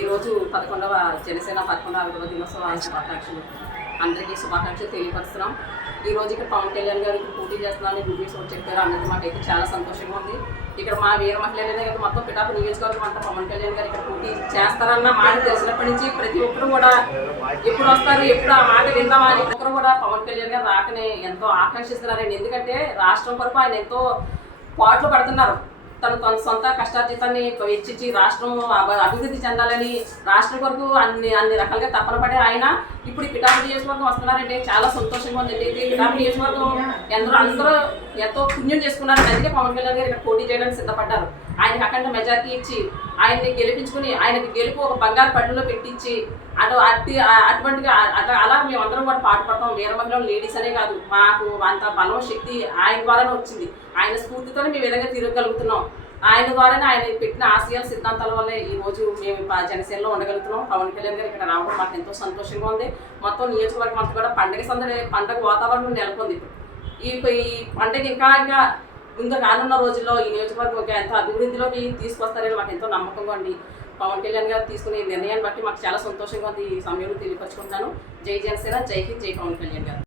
ఈరోజు 11వ జనసేన 11వ ఆవిర్భావ దినోత్సవ శుభాకాంక్షలు అందరికీ శుభాకాంక్షలు తెలియపరుస్తున్నాం. ఈరోజు ఇక్కడ పవన్ కళ్యాణ్ గారు పోటీ చేస్తున్నారని రివ్యూస్ చెప్పారు. అన్నది మాకైతే చాలా సంతోషంగా ఉంది. ఇక్కడ మా వీర మహిళలనే కదా మొత్తం పిఠాపు నియోజకవర్గం అంతా పవన్ కళ్యాణ్ గారు ఇక్కడ పోటీ చేస్తారన్న మాట తెలిసినప్పటి నుంచి ప్రతి ఒక్కరు కూడా ఎప్పుడు వస్తారు, ఎప్పుడు ఆ మాట విందామని ఒక్కరు కూడా పవన్ కళ్యాణ్ గారు రాకనే ఎంతో ఆకాంక్షిస్తున్నారండి. ఎందుకంటే రాష్ట్రం కొరకు ఆయన ఎంతో పాటలు పడుతున్నారు. తన సొంత కష్టార్జితాన్ని వెచ్చించి రాష్ట్రం అభివృద్ధి చెందాలని రాష్ట్రం కొరకు అన్ని రకాలుగా తపన పడే ఆయన ఇప్పుడు పిఠాపు నియోజకవర్గం వస్తున్నారంటే చాలా సంతోషంగా ఉందండి. పిఠాపు నియోజకవర్గం అందరూ ఎంతో పుణ్యం చేసుకున్నారు. అందుకే పవన్ కళ్యాణ్ గారు ఇక్కడ పోటీ చేయడానికి సిద్ధపడ్డారు. ఆయనకి అఖండ మెజార్టీ ఇచ్చి ఆయన్ని గెలిపించుకుని ఆయనకి గెలుపు ఒక బంగారు పట్టులో పెట్టించి అటువంటిగా అలా మేమందరం కూడా పాటుపడతాం. వీర మహిళలు లేడీస్ అనే కాదు, మాకు అంత బలం శక్తి ఆయన ద్వారానే వచ్చింది. ఆయన స్ఫూర్తితోనే మేము విధంగా తిరగలుగుతున్నాం. ఆయన ద్వారానే ఆయన పెట్టిన ఆశయాల సిద్ధాంతాల వల్లే ఈ రోజు మేము జనసేనలో ఉండగలుగుతున్నాం. పవన్ కళ్యాణ్ గారు ఇక్కడ రావడం మాకు ఎంతో సంతోషంగా ఉంది. మొత్తం నియోజకవర్గం అంతా కూడా పండగ వాతావరణం నెలకొంది. ఈ పండుగ ఇంకా ముందు రానున్న రోజుల్లో ఈ నియోజకవర్గం ఎంతో అభివృద్ధిలోకి తీసుకొస్తారని మాకు ఎంతో నమ్మకంగా ఉంది. పవన్ కళ్యాణ్ గారు తీసుకునే నిర్ణయాన్ని బట్టి మాకు చాలా సంతోషంగా ఉంది. ఈ సమయంలో తెలియపరుచుకుంటాను. జై జనసేన, జై హింద్, జై పవన్ కళ్యాణ్ గారు.